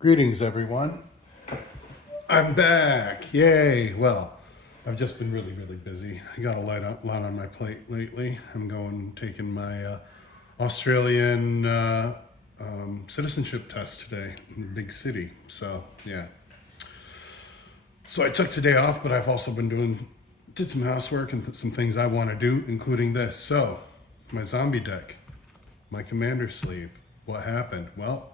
Greetings, everyone. I'm back. Yay. Well, I've just been really busy. I got a lot on my plate lately. Taking my Australian citizenship test today in the big city. So, yeah. So I took today off, but I've also did some housework and some things I want to do, including this. So, my zombie deck, my commander sleeve. What happened? Well,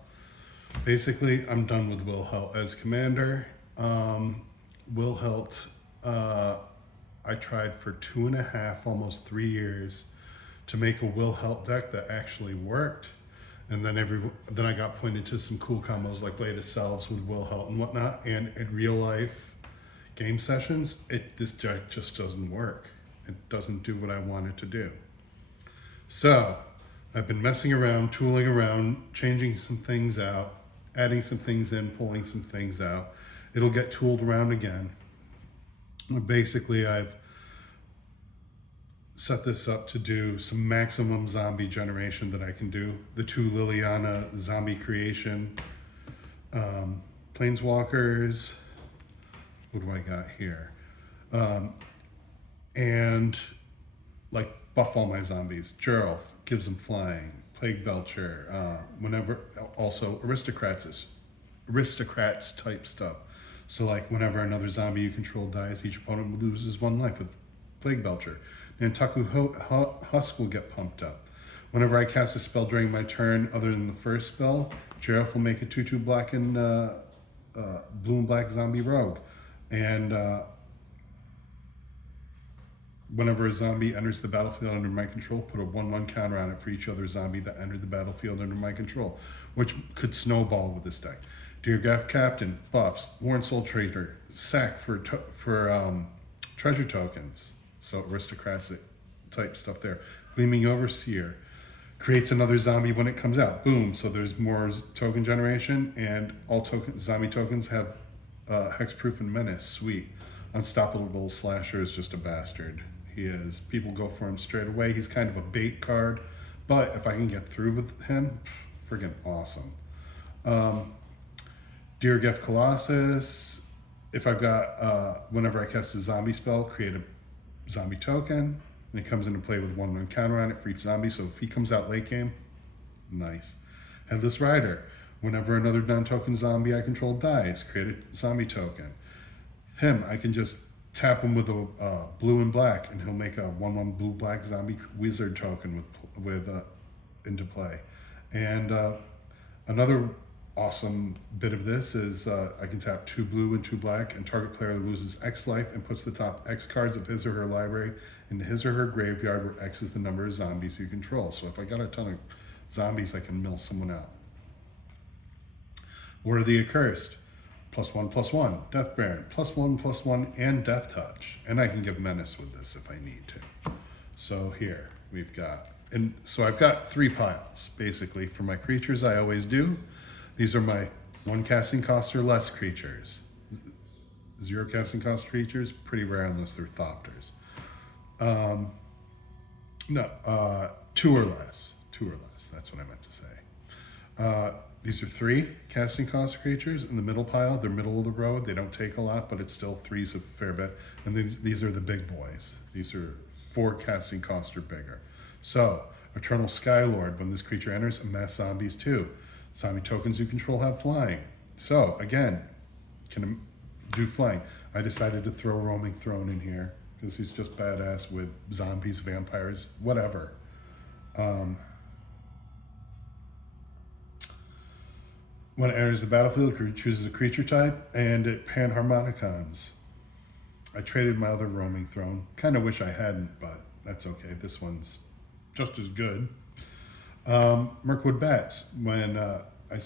basically, I'm done with Will Helt as commander. Will Helt, I tried for 2.5, almost 3 years to make a Will Helt deck that actually worked. And then I got pointed to some cool combos like Latest Selves with Will Helt and whatnot. And in real life game sessions, this deck just doesn't work. It doesn't do what I want it to do. So I've been messing around, tooling around, changing some things out, adding some things in, pulling some things out. It'll get tooled around again. Basically, I've set this up to do some maximum zombie generation that I can do. The 2 Liliana zombie creation, planeswalkers. What do I got here? And like buff all my zombies. Geralf gives them flying. Plague Belcher. Also aristocrats type stuff. So like whenever another zombie you control dies, each opponent loses 1 life with Plague Belcher. Nantaku Husk will get pumped up. Whenever I cast a spell during my turn, other than the first spell, Geralf will make a 2/2 black and blue and black zombie rogue. And whenever a zombie enters the battlefield under my control, put a 1/1 counter on it for each other zombie that entered the battlefield under my control, which could snowball with this deck. Deargaff Captain, buffs, Warren Soul Trader, sack for treasure tokens. So aristocrats type stuff there. Gleaming Overseer creates another zombie when it comes out. Boom. So there's more token generation, and all zombie tokens have hexproof and menace. Sweet. Unstoppable Slasher is just a bastard. He is. People go for him straight away. He's kind of a bait card, but if I can get through with him, friggin' awesome. Deargaff Colossus. If I've got, whenever I cast a zombie spell, create a zombie token, and it comes into play with 1/1 counter on it for each zombie. So if he comes out late game, nice. Headless Rider. Whenever another non-token zombie I control dies, create a zombie token. Him, I can just tap him with a blue and black, and he'll make a 1/1 blue black zombie wizard token with into play. And another awesome bit of this is I can tap 2 blue and 2 black, and target player loses X life and puts the top X cards of his or her library into his or her graveyard, where X is the number of zombies you control. So if I got a ton of zombies, I can mill someone out. Word of the Accursed. +1/+1, Death Baron, +1/+1, and Death Touch. And I can give Menace with this if I need to. So here we've got, and so I've got 3 piles basically for my creatures. I always do. These are my 1 casting cost or less creatures. 0 casting cost creatures, pretty rare unless they're Thopters. 2 or less. 2 or less, that's what I meant to say. These are 3 casting cost creatures in the middle pile. They're middle of the road. They don't take a lot, but it's still 3's a fair bit. And these are the big boys. These are 4 casting cost or bigger. So, Eternal Skylord. When this creature enters, amass zombies 2. Zombie tokens you control have flying. So, again, can do flying. I decided to throw Roaming Throne in here because he's just badass with zombies, vampires, whatever. When it enters the battlefield, it chooses a creature type, and it panharmonicons. I traded my other Roaming Throne. Kind of wish I hadn't, but that's okay. This one's just as good. Mirkwood Bats. When I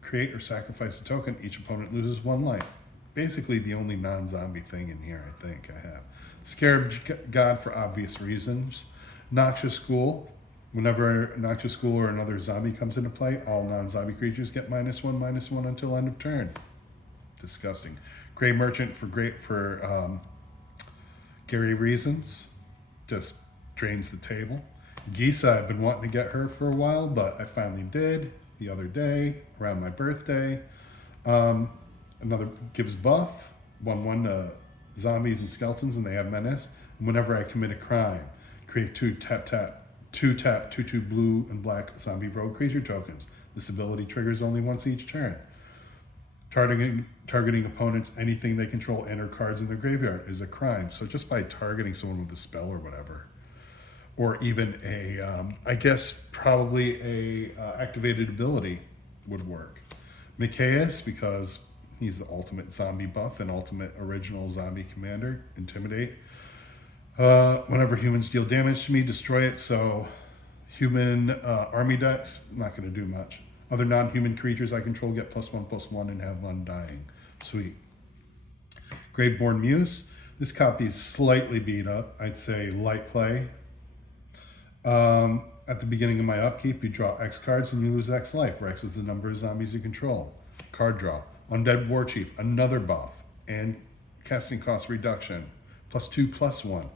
create or sacrifice a token, each opponent loses 1 life. Basically the only non-zombie thing in here I think I have. Scarab God for obvious reasons. Noxious Ghoul. Whenever a Noxious Ghoul or another zombie comes into play, all non-zombie creatures get -1/-1 until end of turn. Disgusting. Grey Merchant for Gary reasons. Just drains the table. Gisa, I've been wanting to get her for a while, but I finally did the other day around my birthday. Another gives buff, 1/1 to zombies and skeletons, and they have menace. And whenever I commit a crime, create 2 blue and black zombie rogue creature tokens. This ability triggers only once each turn. Targeting opponents, anything they control, enter cards in their graveyard is a crime. So just by targeting someone with a spell or whatever, or even I guess probably a activated ability would work. Micaeus, because he's the ultimate zombie buff and ultimate original zombie commander, intimidate. Whenever humans deal damage to me, destroy it. So human army decks, not going to do much. Other non-human creatures I control get +1/+1 and have undying. Sweet. Graveborn Muse. This copy is slightly beat up. I'd say light play. At the beginning of my upkeep, you draw X cards and you lose X life, where X is the number of zombies you control. Card draw. Undead Warchief, another buff, and casting cost reduction. +2/+1.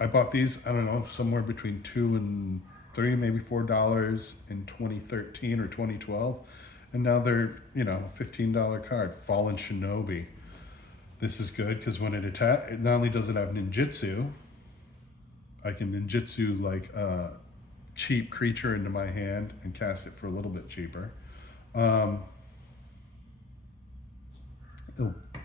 I bought these, I don't know, somewhere between $2 and $3, maybe $4 in 2013 or 2012. And now they're, a $15 card. Fallen Shinobi. This is good because when it attacks, not only does it have ninjutsu, I can ninjutsu like a cheap creature into my hand and cast it for a little bit cheaper. It'll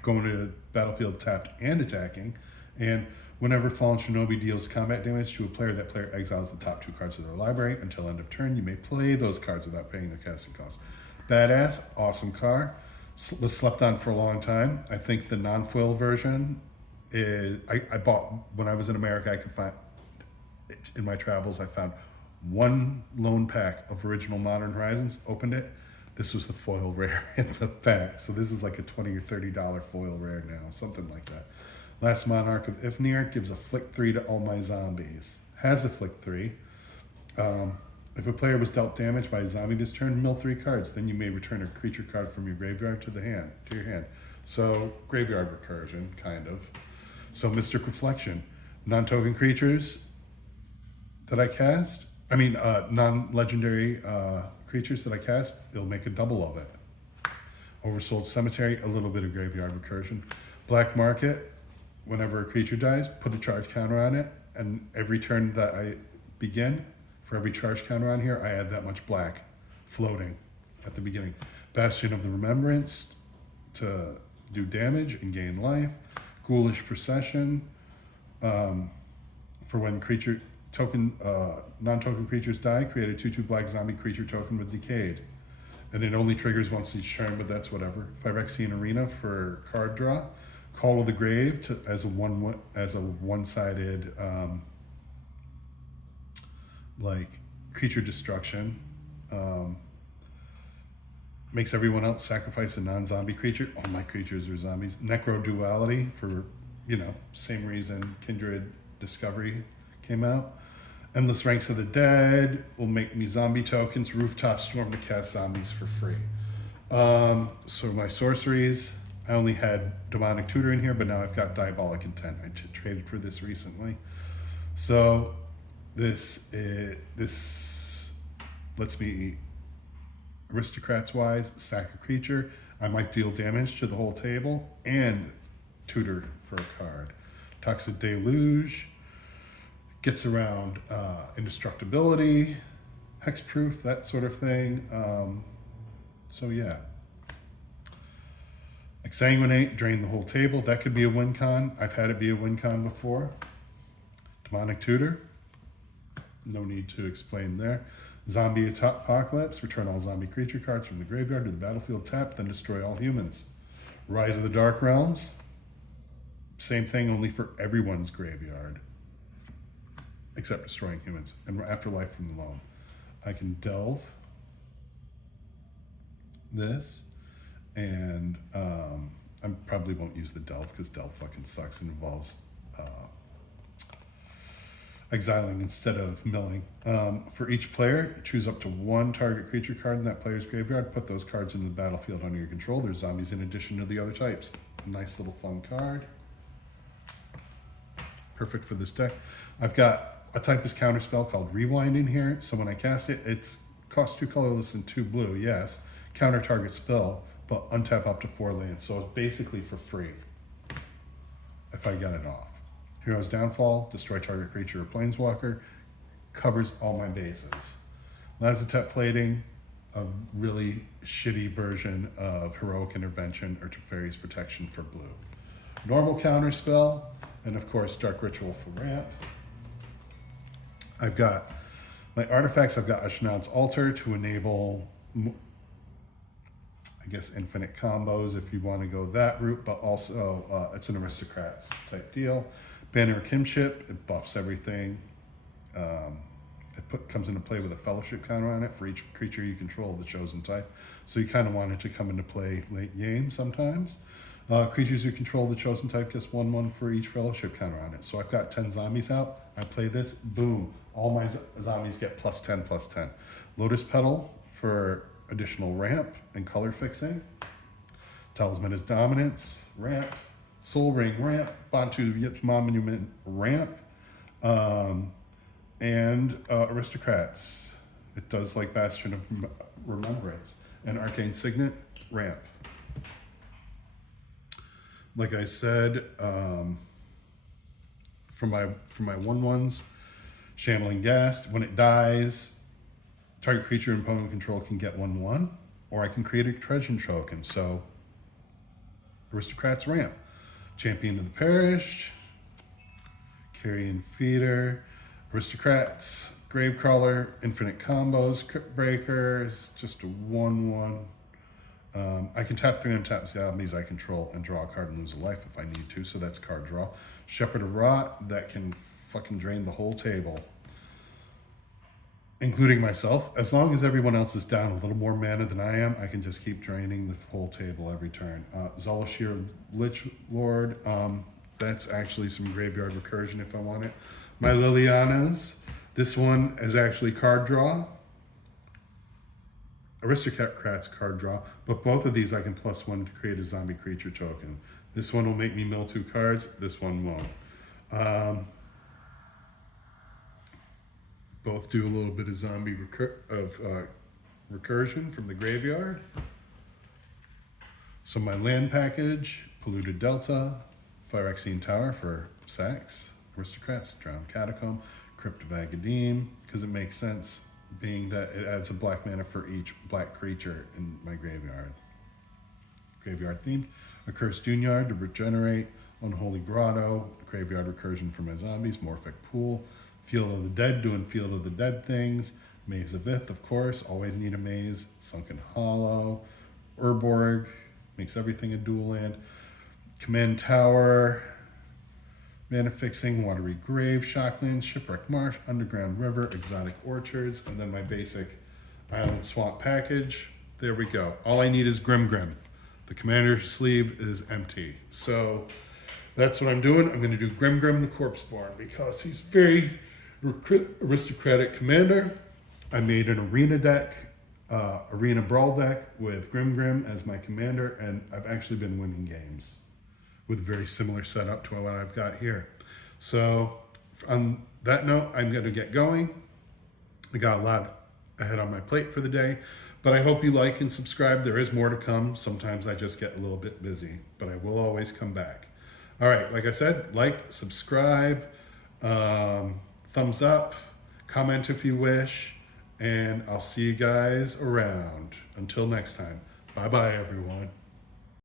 go into the battlefield tapped and attacking. And whenever Fallen Shinobi deals combat damage to a player, that player exiles the top 2 cards of their library. Until end of turn, you may play those cards without paying their casting costs. Badass, awesome card. Was slept on for a long time. I think the non-foil version is, I bought, when I was in America, I could find, in my travels, I found one lone pack of original Modern Horizons, opened it. This was the foil rare in the pack. So this is like a $20 or $30 foil rare now, something like that. Last Monarch of Ifnir gives a flick 3 to all my zombies. Has a flick 3. If a player was dealt damage by a zombie this turn, mill 3 cards. Then you may return a creature card from your graveyard to your hand. So graveyard recursion, kind of. So Mystic Reflection. Non-token creatures that I cast, non-legendary creatures that I cast, it'll make a double of it. Oversold Cemetery, a little bit of graveyard recursion. Black Market, whenever a creature dies, put a charge counter on it, and every turn that I begin, for every charge counter on here, I add that much black floating at the beginning. Bastion of the Remembrance to do damage and gain life. Ghoulish Procession for when non-token creatures die, create a 2/2 black zombie creature token with Decayed. And it only triggers once each turn, but that's whatever. Phyrexian Arena for card draw. Call of the Grave as a one-sided creature destruction. Makes everyone else sacrifice a non-zombie creature. All my creatures are zombies. Necro Duality for, same reason Kindred Discovery came out. Endless Ranks of the Dead will make me zombie tokens. Rooftop Storm to cast zombies for free. So my sorceries, I only had Demonic Tutor in here, but now I've got Diabolic Intent. I traded for this recently. So this lets me, aristocrats wise, sack a creature. I might deal damage to the whole table and tutor for a card. Toxic Deluge gets around indestructibility, hexproof, that sort of thing. So yeah. Exsanguinate, drain the whole table. That could be a win con. I've had it be a win con before. Demonic Tutor. No need to explain there. Zombie Apocalypse. Return all zombie creature cards from the graveyard to the battlefield tapped, then destroy all humans. Rise of the Dark Realms. Same thing, only for everyone's graveyard. Except destroying humans. And Afterlife from the Loam. I can delve this. And I probably won't use the delve because delve fucking sucks and involves exiling instead of milling. For each player, choose up to 1 target creature card in that player's graveyard. Put those cards into the battlefield under your control. There's zombies in addition to the other types. Nice little fun card. Perfect for this deck. I've got a typist counterspell called Rewind in here. So when I cast it, it's costs 2 colorless and 2 blue, yes. Counter target spell, but untap up to 4 lands. So it's basically for free if I get it off. Hero's Downfall, destroy target creature or planeswalker, covers all my bases. Lazotep Plating, a really shitty version of Heroic Intervention or Teferi's Protection for blue. Normal counterspell, and of course Dark Ritual for ramp. I've got my artifacts, I've got Ashnod's Altar to enable, I guess, infinite combos if you want to go that route, but also it's an Aristocrats type deal. Banner of Kinship, it buffs everything. Comes into play with a fellowship counter on it for each creature you control of the chosen type. So you kind of want it to come into play late game sometimes. Creatures who control the chosen type gets 1/1 for each fellowship counter on it. So I've got 10 zombies out. I play this, boom. All my zombies get +10/+10. Lotus Petal for additional ramp and color fixing. Talisman is Dominance, ramp. Soul Ring, ramp. Bantu Monument, ramp. And Aristocrats. It does like Bastion of Remembrance. And Arcane Signet, ramp. Like I said, for my 1/1s, Shambling Ghast, when it dies, target creature and opponent control can get 1/1, or I can create a treasure token. So, Aristocrats, ramp. Champion of the Parish, Carrion Feeder, Aristocrats, Gravecrawler, Infinite Combos, Crypt Breakers, just a 1/1. I can tap 3 untap zombies I control and draw a card and lose a life if I need to, so that's card draw. Shepherd of Rot, that can fucking drain the whole table, including myself. As long as everyone else is down a little more mana than I am, I can just keep draining the whole table every turn. Zolashir Lich Lord, that's actually some graveyard recursion if I want it. My Lilianas, this one is actually card draw. Aristocrats card draw, but both of these I can +1 to create a zombie creature token. This one will make me mill 2 cards, this one won't. Both do a little bit of zombie recursion from the graveyard. So my land package, Polluted Delta, Phyrexian Tower for sacks, Aristocrats, Drowned Catacomb, Crypt of Agadim, because it makes sense being that it adds a black mana for each black creature in my graveyard. Graveyard themed. Accursed Dunyard to regenerate. Unholy Grotto, graveyard recursion for my zombies. Morphic Pool. Field of the Dead, doing Field of the Dead things. Maze of Ith, of course, always need a maze. Sunken Hollow. Urborg, makes everything a dual land. Command Tower. Mana Fixing, Watery Grave, Shocklands, Shipwreck Marsh, Underground River, Exotic Orchards, and then my basic Island Swamp package. There we go. All I need is Grimgrin. The commander sleeve is empty. So that's what I'm doing. I'm going to do Grimgrin the Corpseborn because he's very aristocratic commander. I made an arena deck, arena brawl deck with Grimgrin as my commander, and I've actually been winning games with a very similar setup to what I've got here. So on that note, I'm going to get going. I got a lot ahead on my plate for the day, but I hope you like and subscribe. There is more to come. Sometimes I just get a little bit busy, but I will always come back. All right, like I said, like, subscribe, thumbs up, comment if you wish, and I'll see you guys around. Until next time, bye-bye, everyone.